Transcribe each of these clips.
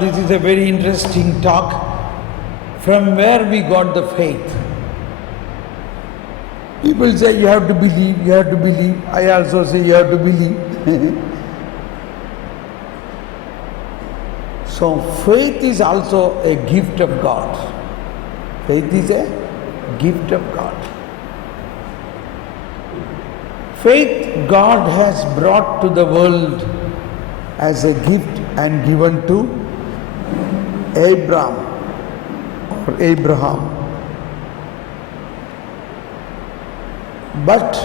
This is a very interesting talk. From where we got the faith? People say you have to believe, you have to believe. I also say you have to believe. So faith is also a gift of God. Faith is a gift of God. Faith God has brought to the world as a gift and given to Abraham or Abraham. But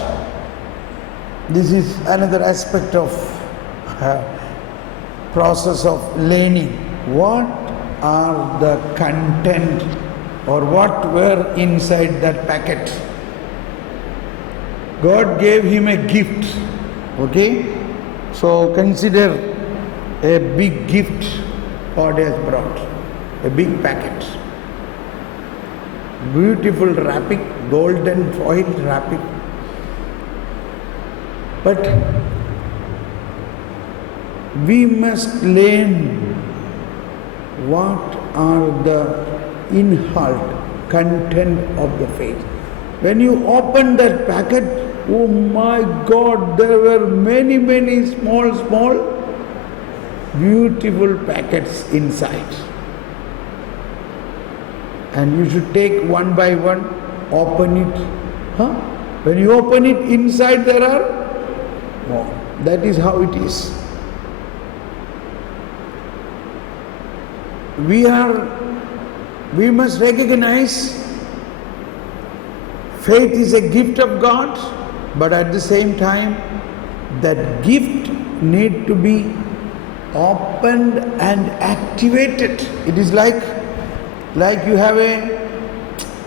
this is another aspect of process of learning. What are the content or what were inside that packet? God gave him a gift. Okay? So consider a big gift God has brought. A big packet. Beautiful wrapping, golden foil wrapping. But we must learn what are the inherent content of the faith. When you open that packet, oh my God, there were many small beautiful packets inside. And you should take one by one, open it. When you open it, inside there are more. That is how it is. We must recognize faith is a gift of God, but at the same time, that gift need to be opened and activated. It is like you have a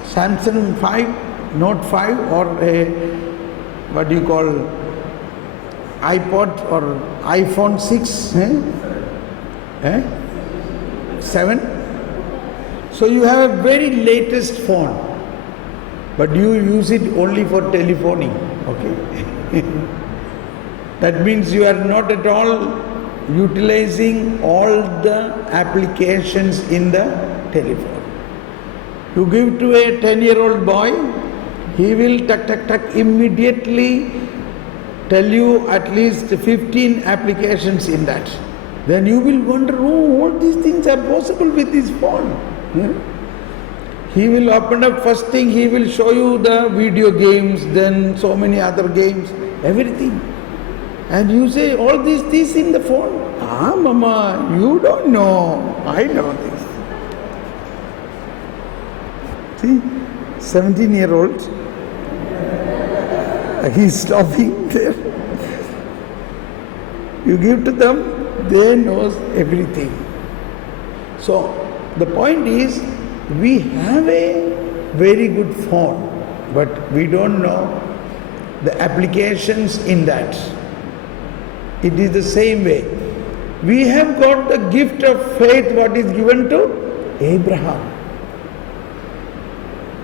Samsung 5, Note 5 or a what do you call iPod or iPhone 6, 7. So you have a very latest phone, but you use it only for telephoning. Okay. That means you are not at all utilizing all the applications in the telephone. You give to a 10-year-old boy, he will tuck immediately tell you at least 15 applications in that. Then you will wonder, oh, all these things are possible with this phone. He will open up, first thing he will show you the video games, then so many other games, everything. And you say, all these in the phone? Ah, Mama, you don't know. I know this. See, 17-year-old, he's stopping there. You give to them, they know everything. So, the point is, we have a very good phone, but we don't know the applications in that. It is the same way. We have got the gift of faith, what is given to Abraham.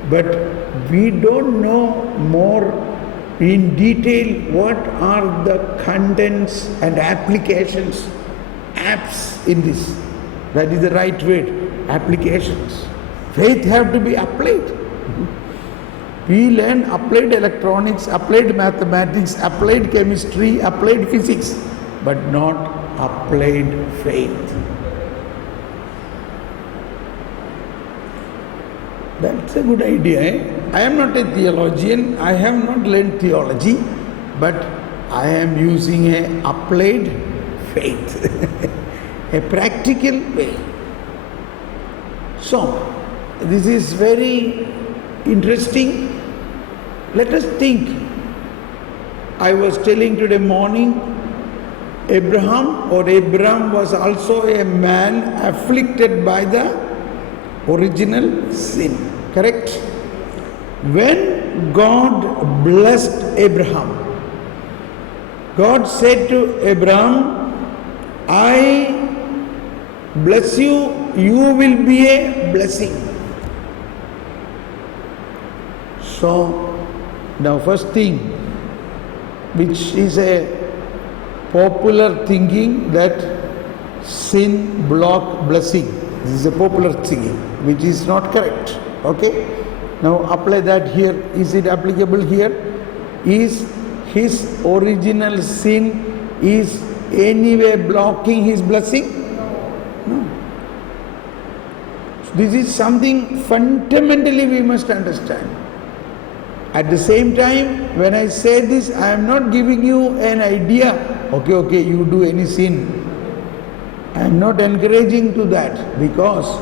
But we don't know more in detail what are the contents and applications, apps in this. That is the right word, applications. Faith have to be applied. We learn applied electronics, applied mathematics, applied chemistry, applied physics, but not applied faith. That's a good idea. I am not a theologian, I have not learned theology, but I am using a applied faith, a practical way. So, this is very interesting. Let us think. I was telling today morning, Abraham was also a man afflicted by the original sin. Correct? When God blessed Abraham, God said to Abraham, I bless you, you will be a blessing. So, now first thing, which is a popular thinking that sin block blessing. This is a popular singing, which is not correct. Okay? Now apply that here. Is it applicable here? Is his original sin is anyway blocking his blessing? No. This is something fundamentally we must understand. At the same time, when I say this, I am not giving you an idea, okay, you do any sin. I am not encouraging to that, because,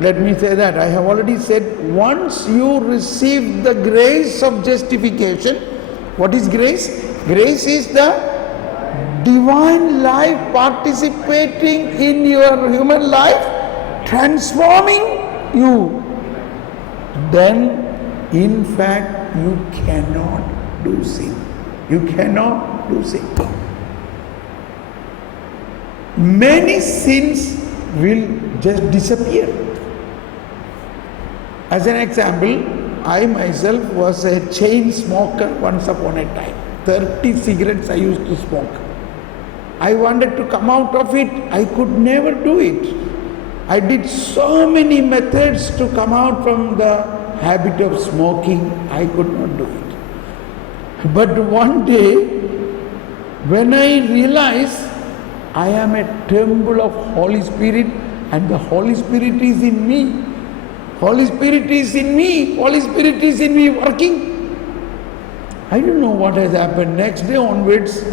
let me say that, I have already said, once you receive the grace of justification, what is grace? Grace is the divine life participating in your human life, transforming you. Then, in fact, you cannot do sin. You cannot do sin. Many sins will just disappear. As an example, I myself was a chain smoker once upon a time. 30 cigarettes I used to smoke. I wanted to come out of it. I could never do it. I did so many methods to come out from the habit of smoking. I could not do it. But one day, when I realized I am a temple of Holy Spirit and the Holy Spirit is in me. Holy Spirit is in me. Holy Spirit is in me working. I don't know what has happened. Next day onwards,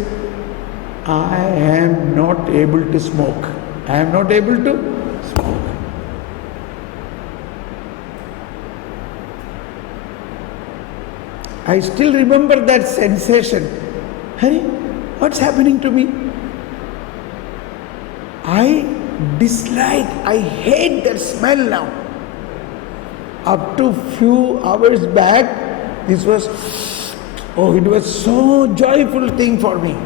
I am not able to smoke. I am not able to smoke. I still remember that sensation. Hey, what's happening to me? I dislike, I hate that smell now. Up to few hours back, this was, it was so joyful thing for me.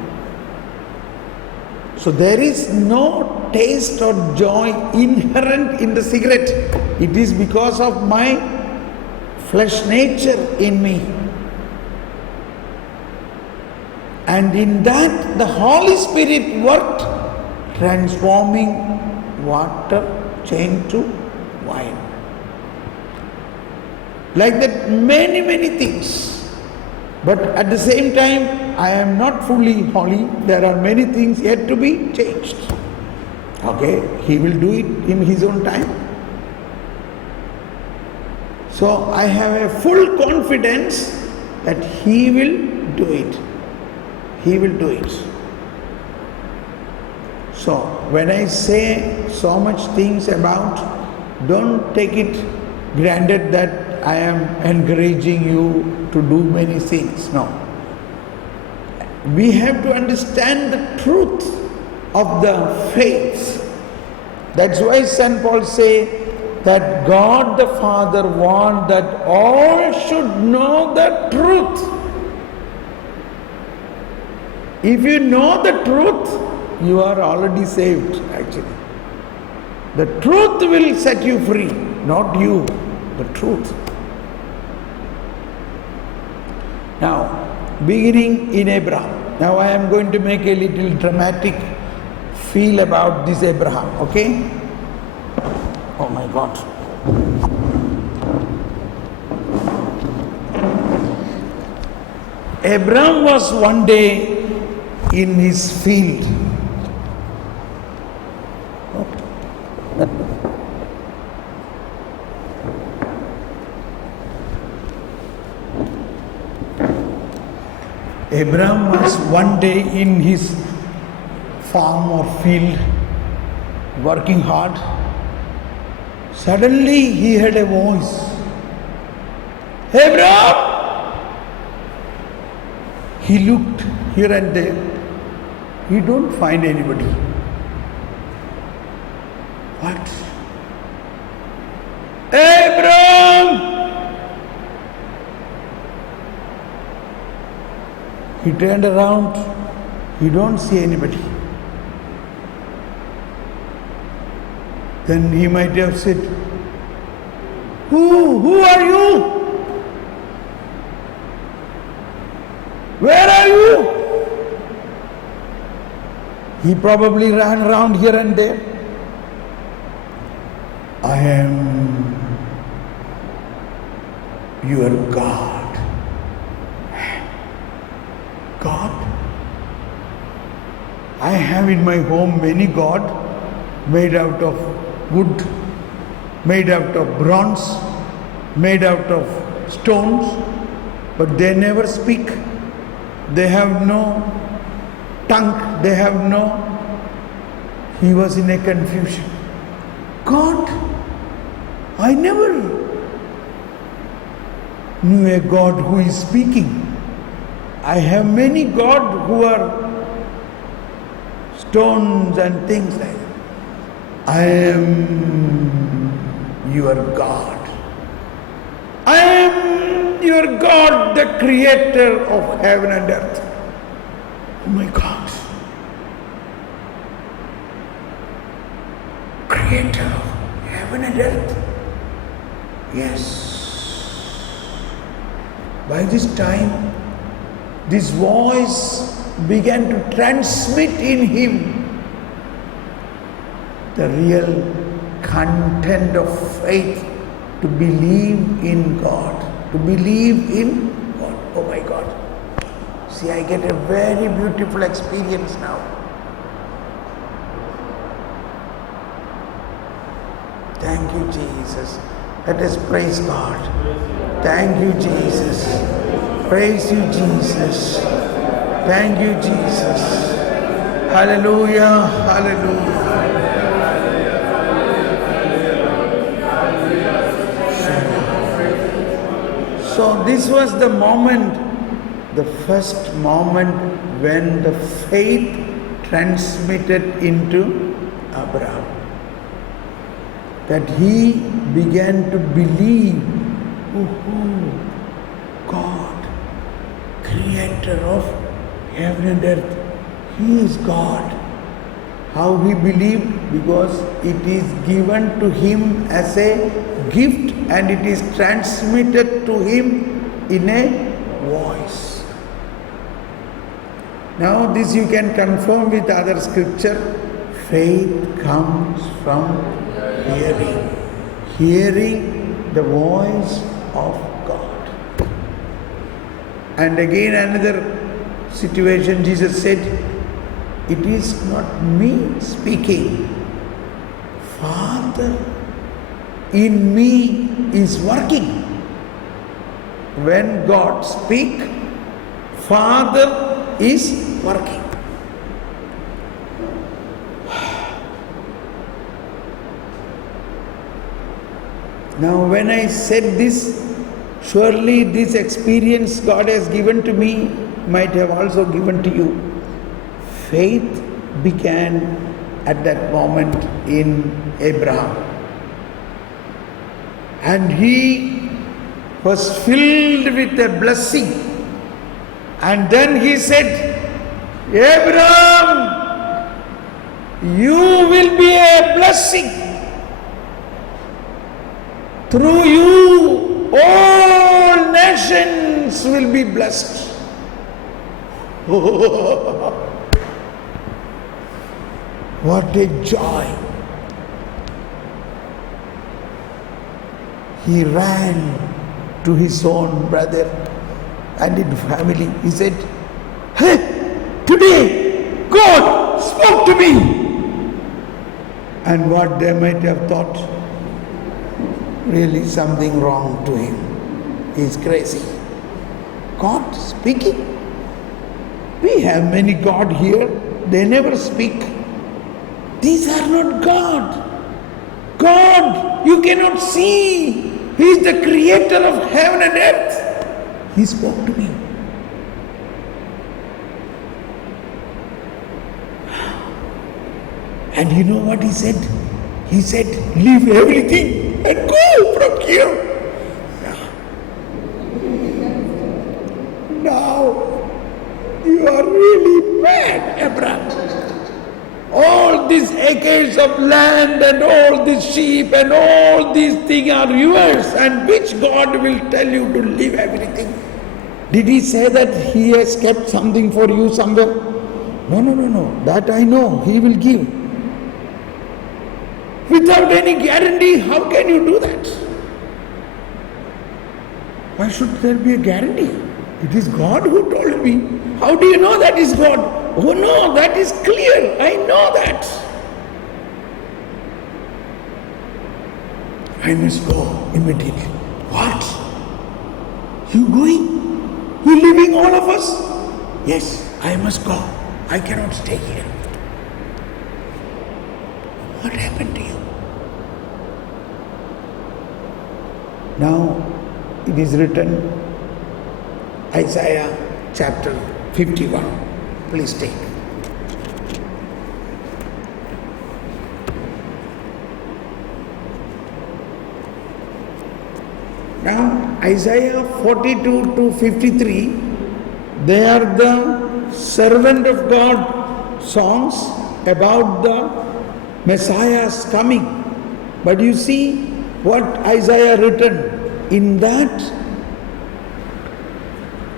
So there is no taste or joy inherent in the cigarette. It is because of my flesh nature in me. And in that, the Holy Spirit worked, transforming water changed to wine. Like that, many things. But at the same time, I am not fully holy. There are many things yet to be changed. Okay, He will do it in His own time. So I have a full confidence that He will do it. He will do it. So when I say so much things about, don't take it granted that I am encouraging you to do many things. No. We have to understand the truth of the faith. That's why St. Paul say that God the Father wants that all should know the truth. If you know the truth, you are already saved actually. The truth will set you free, not you, the truth. Now, beginning in Abraham. Now I am going to make a little dramatic feel about this Abraham, okay? Oh my God. Abraham was one day in his field. Abraham was one day in his farm or field working hard. Suddenly he heard a voice. Abraham! He looked here and there. He don't find anybody. What? Abraham! He turned around. He don't see anybody. Then he might have said, Who are you? Where are you? He probably ran around here and there. I am your God. God? I have in my home many gods made out of wood, made out of bronze, made out of stones, but they never speak. They have no tongue, they have no... He was in a confusion. God? I never knew a God who is speaking. I have many gods who are stones and things like that. I am your God. I am your God, the creator of heaven and earth. Oh my God. Creator of heaven and earth. Yes. By this time, this voice began to transmit in him the real content of faith, to believe in God, to believe in God. Oh my God. See, I get a very beautiful experience now. Thank you, Jesus. Let us praise God. Thank you, Jesus. Praise you, Jesus. Thank you, Jesus. Hallelujah, hallelujah. So this was the moment, the first moment when the faith transmitted into Abraham. That he began to believe, God, creator of heaven and earth, he is God. How he believed? Because it is given to him as a gift and it is transmitted to him in a voice. Now this you can confirm with other scripture. Faith comes from hearing the voice of God. And again another situation, Jesus said, it is not me speaking. Father in me is working. When God speaks, Father is working. Now when I said this, surely this experience God has given to me might have also given to you. Faith began at that moment in Abraham. And he was filled with a blessing. And then he said, Abraham, you will be a blessing. Through you, all nations will be blessed. What a joy. He ran to his own brother and his family. He said, hey, today God spoke to me. And what they might have thought, really something wrong to him. He is crazy. God speaking? We have many God here. They never speak. These are not God. God, you cannot see. He is the creator of heaven and earth. He spoke to me. And you know what he said? He said, leave everything and go from here. Now, you are really mad, Abraham. All these acres of land and all these sheep and all these things are yours, and which God will tell you to leave everything? Did he say that he has kept something for you somewhere? No, no, no, no. That I know. He will give. Without any guarantee, how can you do that? Why should there be a guarantee? It is God who told me. How do you know that is God? Oh no, that is clear. I know that. I must go immediately. What? You going? You leaving all of us? Yes, I must go. I cannot stay here. What happened to you? Now it is written, Isaiah chapter 51. Please take. Now Isaiah 42 to 53, they are the servant of God songs about the Messiah's coming. But you see what Isaiah written in that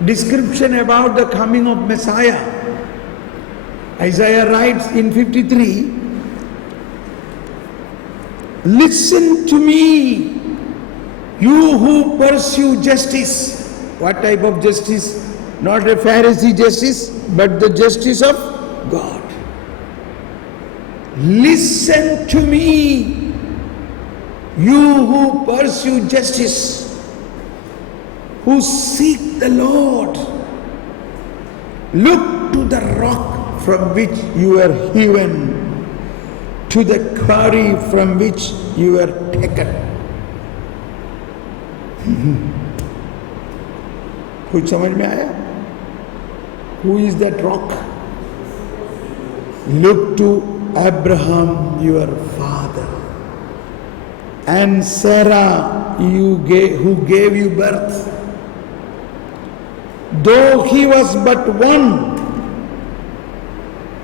description about the coming of Messiah. Isaiah writes in 53, listen to me, you who pursue justice. What type of justice? Not a Pharisee justice, but the justice of God. Listen to me, you who pursue justice, who seek the Lord. Look to the rock from which you were hewn, to the quarry from which you were taken. कुछ समझ में आया? Who is that rock? Look to Abraham, your father, and Sarah, who gave you birth. Though he was but one,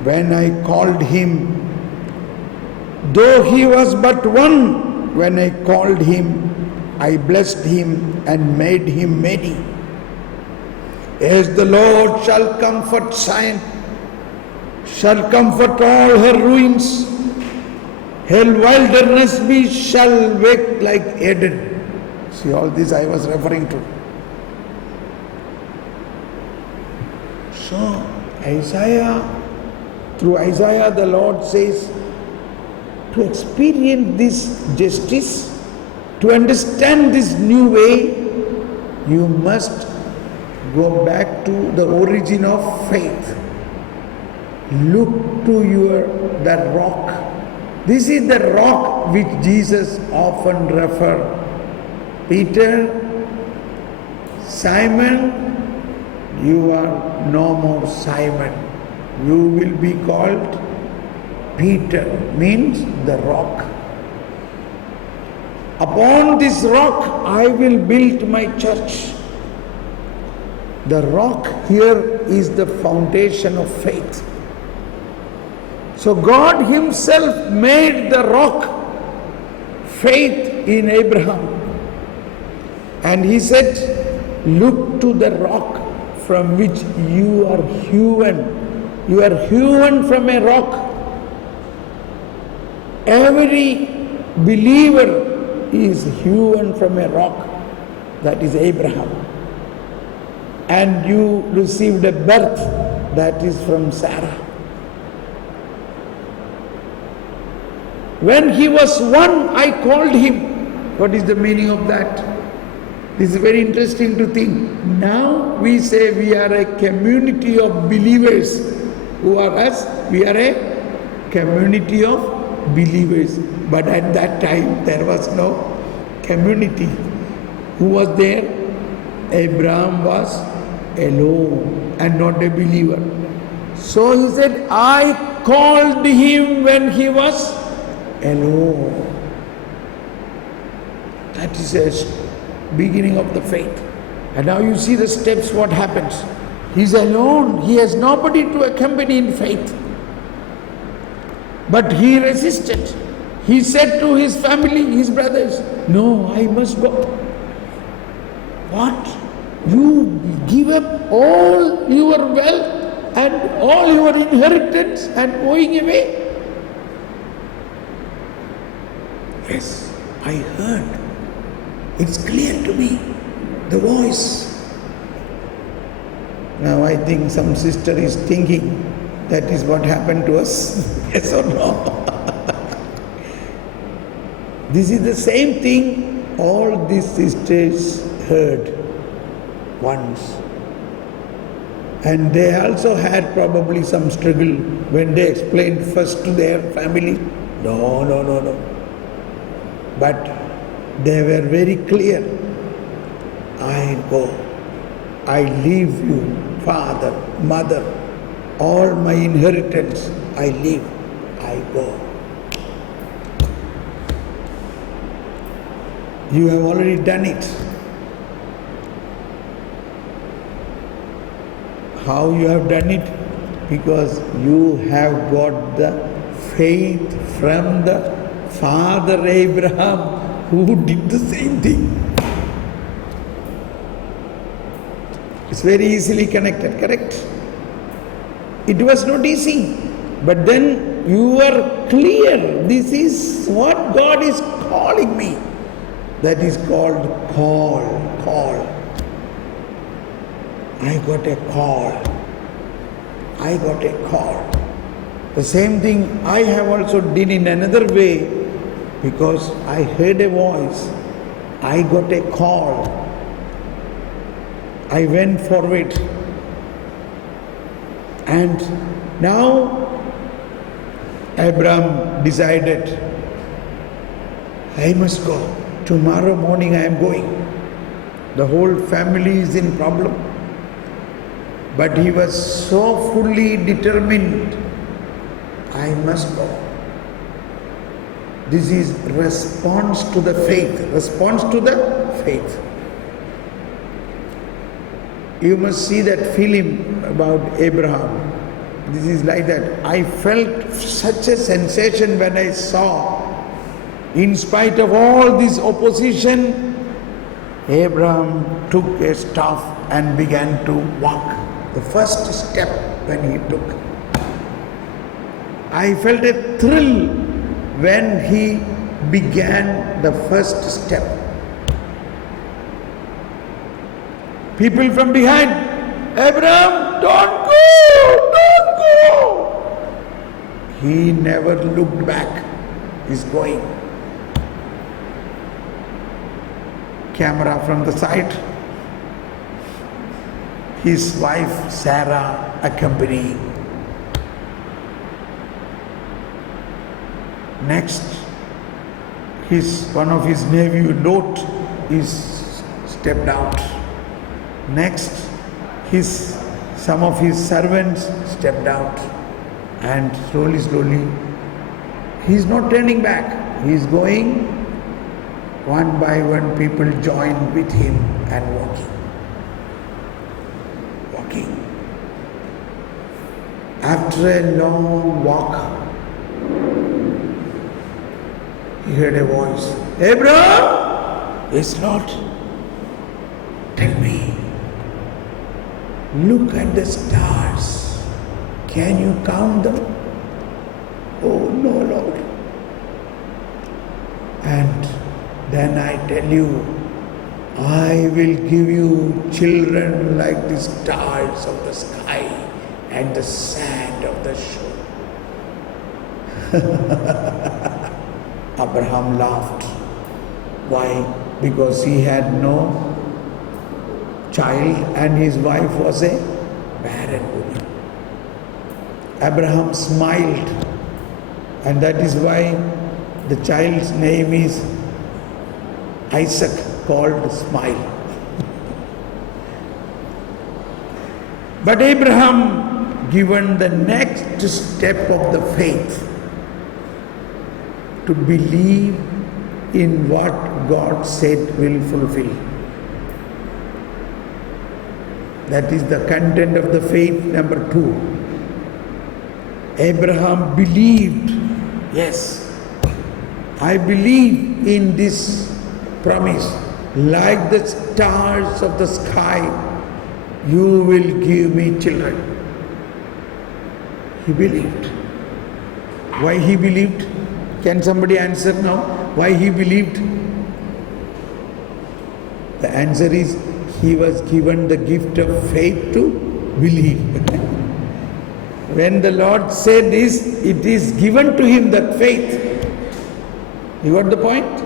when I called him, I blessed him and made him many. As the Lord shall comfort Zion, shall comfort all her ruins, her wilderness shall wake like Eden. See, all this I was referring to. So, through Isaiah the Lord says, to experience this justice, to understand this new way, you must go back to the origin of faith. Look to the rock. This is the rock which Jesus often referred. Peter, Simon, you are no more Simon. You will be called Peter, means the rock. Upon this rock I will build my church. The rock here is the foundation of faith. So God himself made the rock faith in Abraham. And he said, look to the rock from which you are hewn. You are hewn from a rock. Every believer is hewn from a rock. That is Abraham. And you received a birth that is from Sarah. When he was one, I called him. What is the meaning of that? This is very interesting to think. Now we say we are a community of believers. Who are us? We are a community of believers. But at that time there was no community. Who was there? Abraham was alone and not a believer. So he said, I called him when he was alone. That is a beginning of the faith. And now you see the steps, what happens. He is alone. He has nobody to accompany in faith. But he resisted. He said to his family, his brothers, no, I must go. What? You give up all your wealth and all your inheritance and going away? Yes, I heard. It's clear to me, the voice. Now I think some sister is thinking that is what happened to us. Yes or no? This is the same thing all these sisters heard once. And they also had probably some struggle when they explained first to their family. No. But they were very clear. I go. I leave you, father, mother, all my inheritance. I leave. I go. You have already done it. How you have done it? Because you have got the faith from the Father Abraham, who did the same thing. It's very easily connected, correct? It was not easy. But then you are clear, this is what God is calling me. That is called call. I got a call. The same thing I have also did in another way, because I heard a voice. I got a call. I went forward. And now Abraham decided, I must go. Tomorrow morning I am going. The whole family is in problem. But he was so fully determined, I must go. This is response to the faith. Response to the faith. You must see that film about Abraham. This is like that. I felt such a sensation when I saw, in spite of all this opposition, Abraham took a staff and began to walk. The first step when he took. I felt a thrill when he began the first step. People from behind, Abraham, don't go. He never looked back. He's going. Camera from the side. His wife Sarah accompanying. Next, one of his nephew Lot is stepped out. Next, some of his servants stepped out, and slowly, he is not turning back. He is going. One by one, people joined with him and walking. After a long walk, he heard a voice. Abraham! Yes, Lord. Tell me, look at the stars. Can you count them? Oh no, Lord. And then I tell you, I will give you children like the stars of the sky and the sand of the shore. Abraham laughed. Why? Because he had no child and his wife was a barren woman. Abraham smiled, and that is why the child's name is Isaac, called Smile. But Abraham, given the next step of the faith, to believe in what God said will fulfill. That is the content of the faith number 2. Abraham believed, yes, I believe in this promise. Like the stars of the sky, you will give me children. He believed. Why he believed? Can somebody answer now? Why he believed? The answer is, he was given the gift of faith to believe. When the Lord said this, it is given to him that faith. You got the point?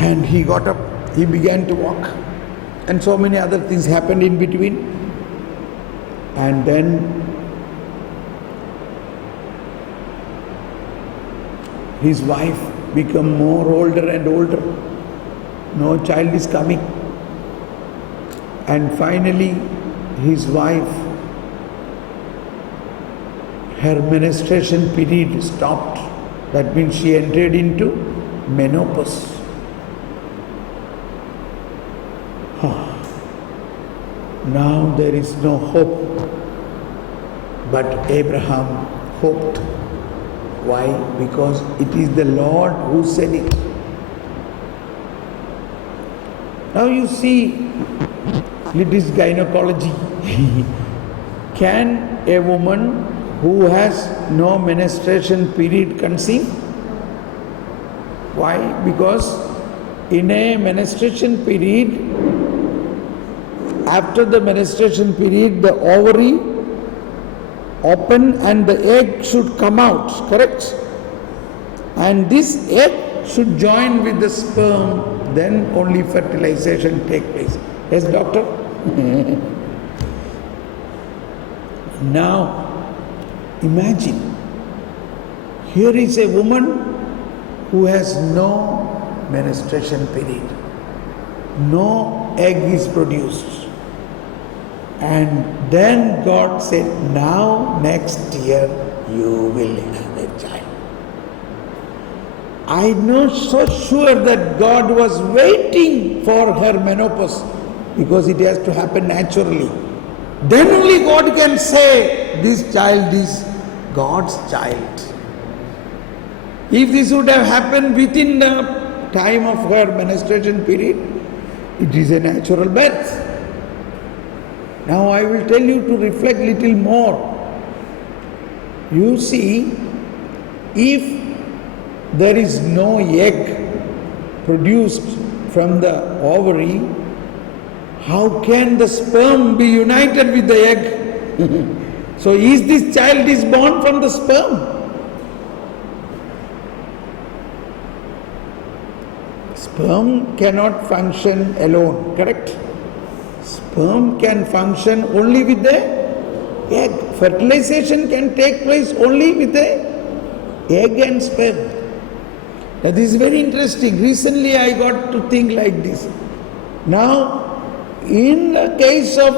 And he got up, he began to walk. And so many other things happened in between. And then his wife became more older and older. No child is coming. And finally, his wife, her menstruation period stopped. That means she entered into menopause. Now there is no hope. But Abraham hoped. Why? Because it is the Lord who said it. Now you see, it is gynecology. Can a woman who has no menstruation period conceive? Why? Because in a menstruation period, after the menstruation period, the ovary open and the egg should come out, correct? And this egg should join with the sperm, then only fertilization take place. Yes, doctor? Now, imagine, here is a woman who has no menstruation period. No egg is produced. And then God said, now next year you will have a child. I'm not so sure that God was waiting for her menopause, because it has to happen naturally. Then only God can say, this child is God's child. If this would have happened within the time of her menstruation period, it is a natural birth. Now I will tell you to reflect little more. You see, if there is no egg produced from the ovary, how can the sperm be united with the egg? So is this child is born from the sperm? Sperm cannot function alone, correct? Sperm can function only with the egg. Fertilization can take place only with the egg and sperm. Now this is very interesting. Recently I got to think like this. Now, in the case of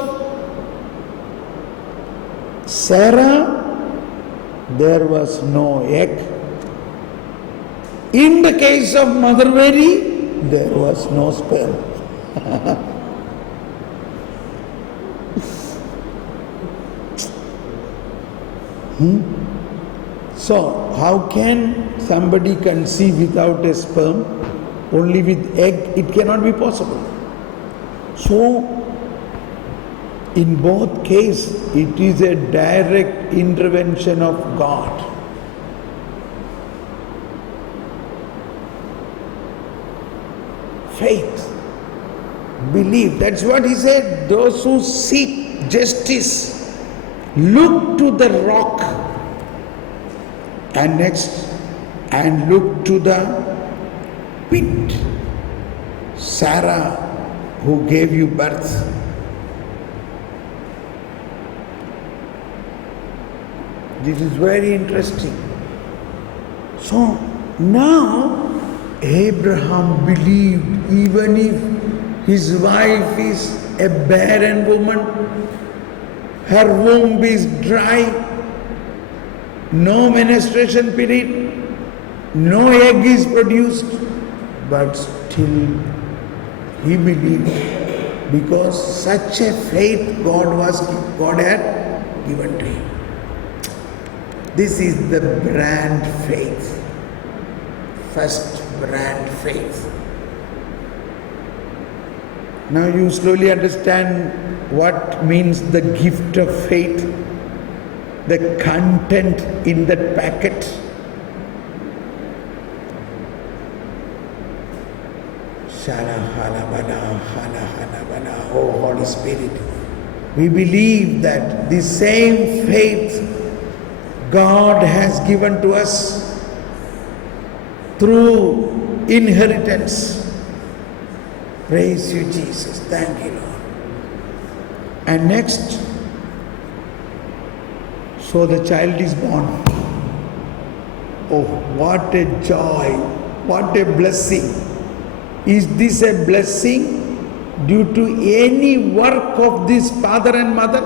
Sarah, there was no egg. In the case of Mother Mary, there was no sperm. So, how can somebody conceive without a sperm? Only with egg, it cannot be possible. So, in both cases, it is a direct intervention of God. Faith, belief, that's what he said. Those who seek justice, look to the rock, and next, and look to the pit. Sarah, who gave you birth. This is very interesting. So now Abraham believed, even if his wife is a barren woman, her womb is dry, no menstruation period, no egg is produced, but still he believed, because such a faith God had given to him. This is the brand faith, first brand faith. Now you slowly understand what means the gift of faith, the content in that packet. Oh Holy Spirit, we believe that the same faith God has given to us through inheritance. Praise you, Jesus. Thank you, Lord. And next, so the child is born. Oh, what a joy, what a blessing. Is this a blessing due to any work of this father and mother?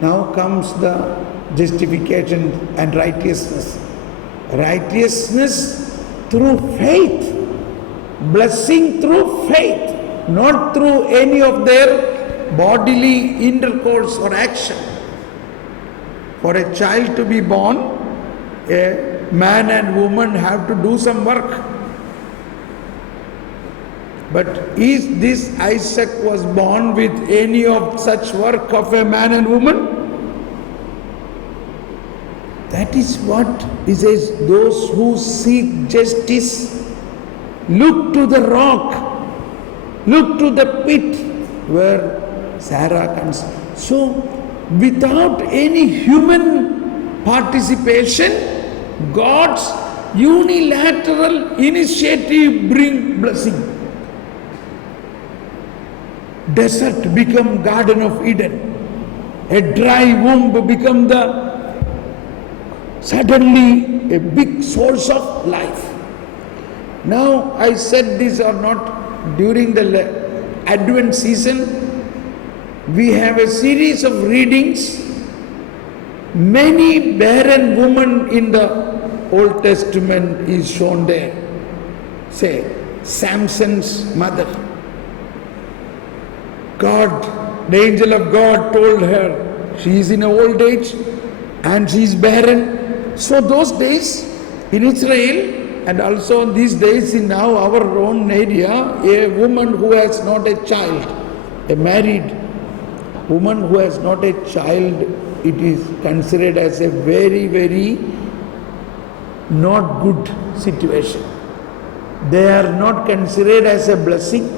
Now comes the justification and righteousness. Righteousness through faith. Blessing through faith, not through any of their bodily intercourse or action. For a child to be born, a man and woman have to do some work. But is this Isaac was born with any of such work of a man and woman? That is what he says, those who seek justice, look to the rock, look to the pit where Sarah comes. So, without any human participation, God's unilateral initiative brings blessing. Desert become Garden of Eden. A dry womb become suddenly a big source of life. Now I said this or not, during the Advent season, we have a series of readings. Many barren women in the Old Testament is shown there. Say, Samson's mother. God, the angel of God told her, she is in old age and she is barren. So those days in Israel, and also these days in now our own area, a woman who has not a child, a married woman who has not a child, it is considered as a very, very not good situation. They are not considered as a blessing.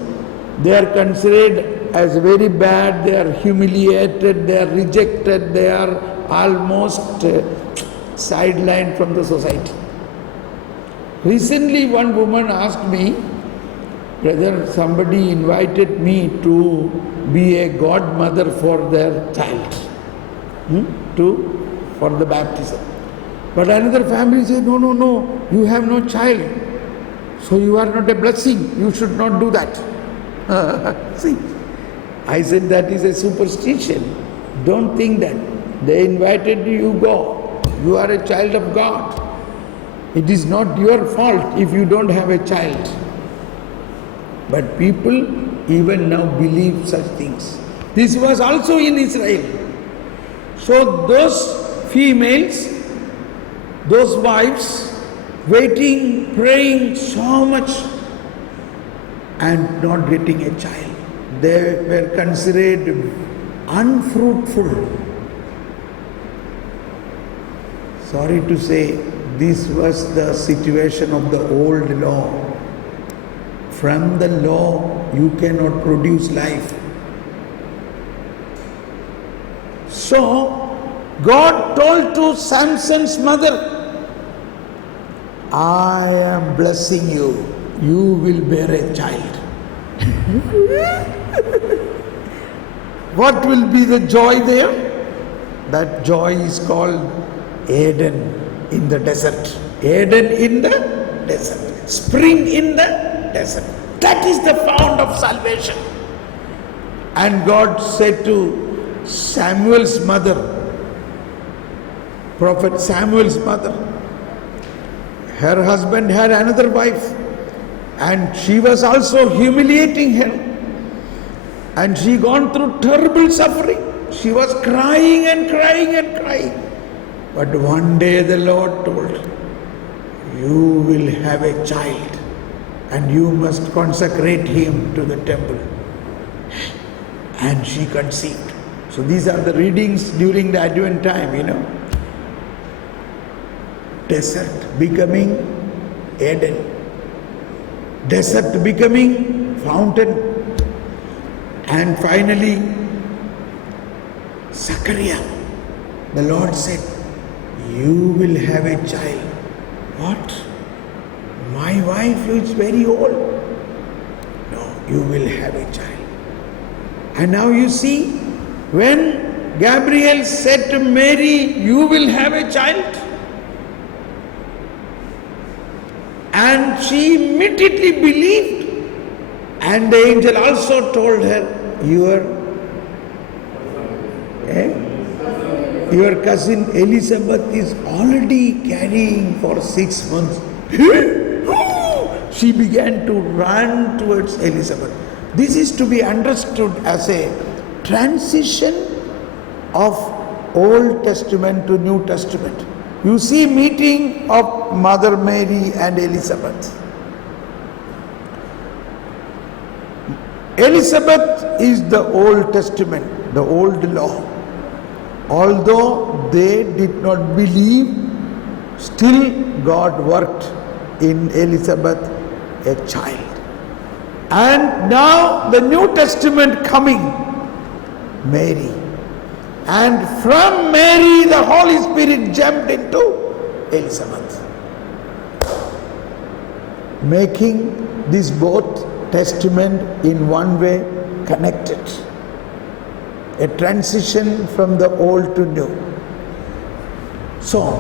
They are considered as very bad. They are humiliated. They are rejected. They are almost sidelined from the society. Recently one woman asked me, brother, somebody invited me to be a godmother for their child, for the baptism. But another family said, no, you have no child. So you are not a blessing. You should not do that. See, I said that is a superstition. Don't think that. They invited you, you go. You are a child of God. It is not your fault if you don't have a child. But people even now believe such things. This was also in Israel. So those females, those wives, waiting, praying so much and not getting a child. They were considered unfruitful. Sorry to say, this was the situation of the old law. From the law, you cannot produce life. So, God told to Samson's mother, I am blessing you. You will bear a child. What will be the joy there? That joy is called Eden in the desert. Eden in the desert. Spring in the desert. That is the fount of salvation. And God said to Samuel's mother, Prophet Samuel's mother, her husband had another wife and she was also humiliating her. And she gone through terrible suffering. She was crying and crying and crying. But one day the Lord told, you will have a child and you must consecrate him to the temple. and she conceived. So these are the readings during the Advent time, Desert becoming Eden. Desert becoming fountain. And finally, Zachariah, the Lord said, you will have a child. What? My wife is very old. No, you will have a child. And now you see, when Gabriel said to Mary, you will have a child, and she immediately believed, and the angel also told her, your cousin Elizabeth is already carrying for 6 months. She began to run towards Elizabeth. This is to be understood as a transition of Old Testament to New Testament. You see meeting of Mother Mary and Elizabeth. Elizabeth is the Old Testament, the old law. Although they did not believe, still God worked in Elizabeth a child. And now the New Testament coming, Mary. And from Mary the Holy Spirit jumped into Elizabeth, making this both testament in one way connected. A transition from the old to new. So,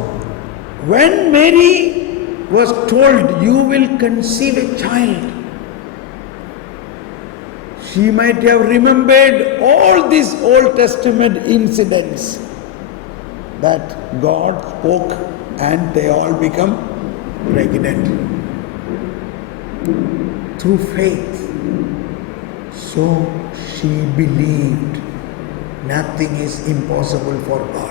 when Mary was told, you will conceive a child, she might have remembered all these Old Testament incidents that God spoke and they all become pregnant through faith. So she believed. Nothing is impossible for God.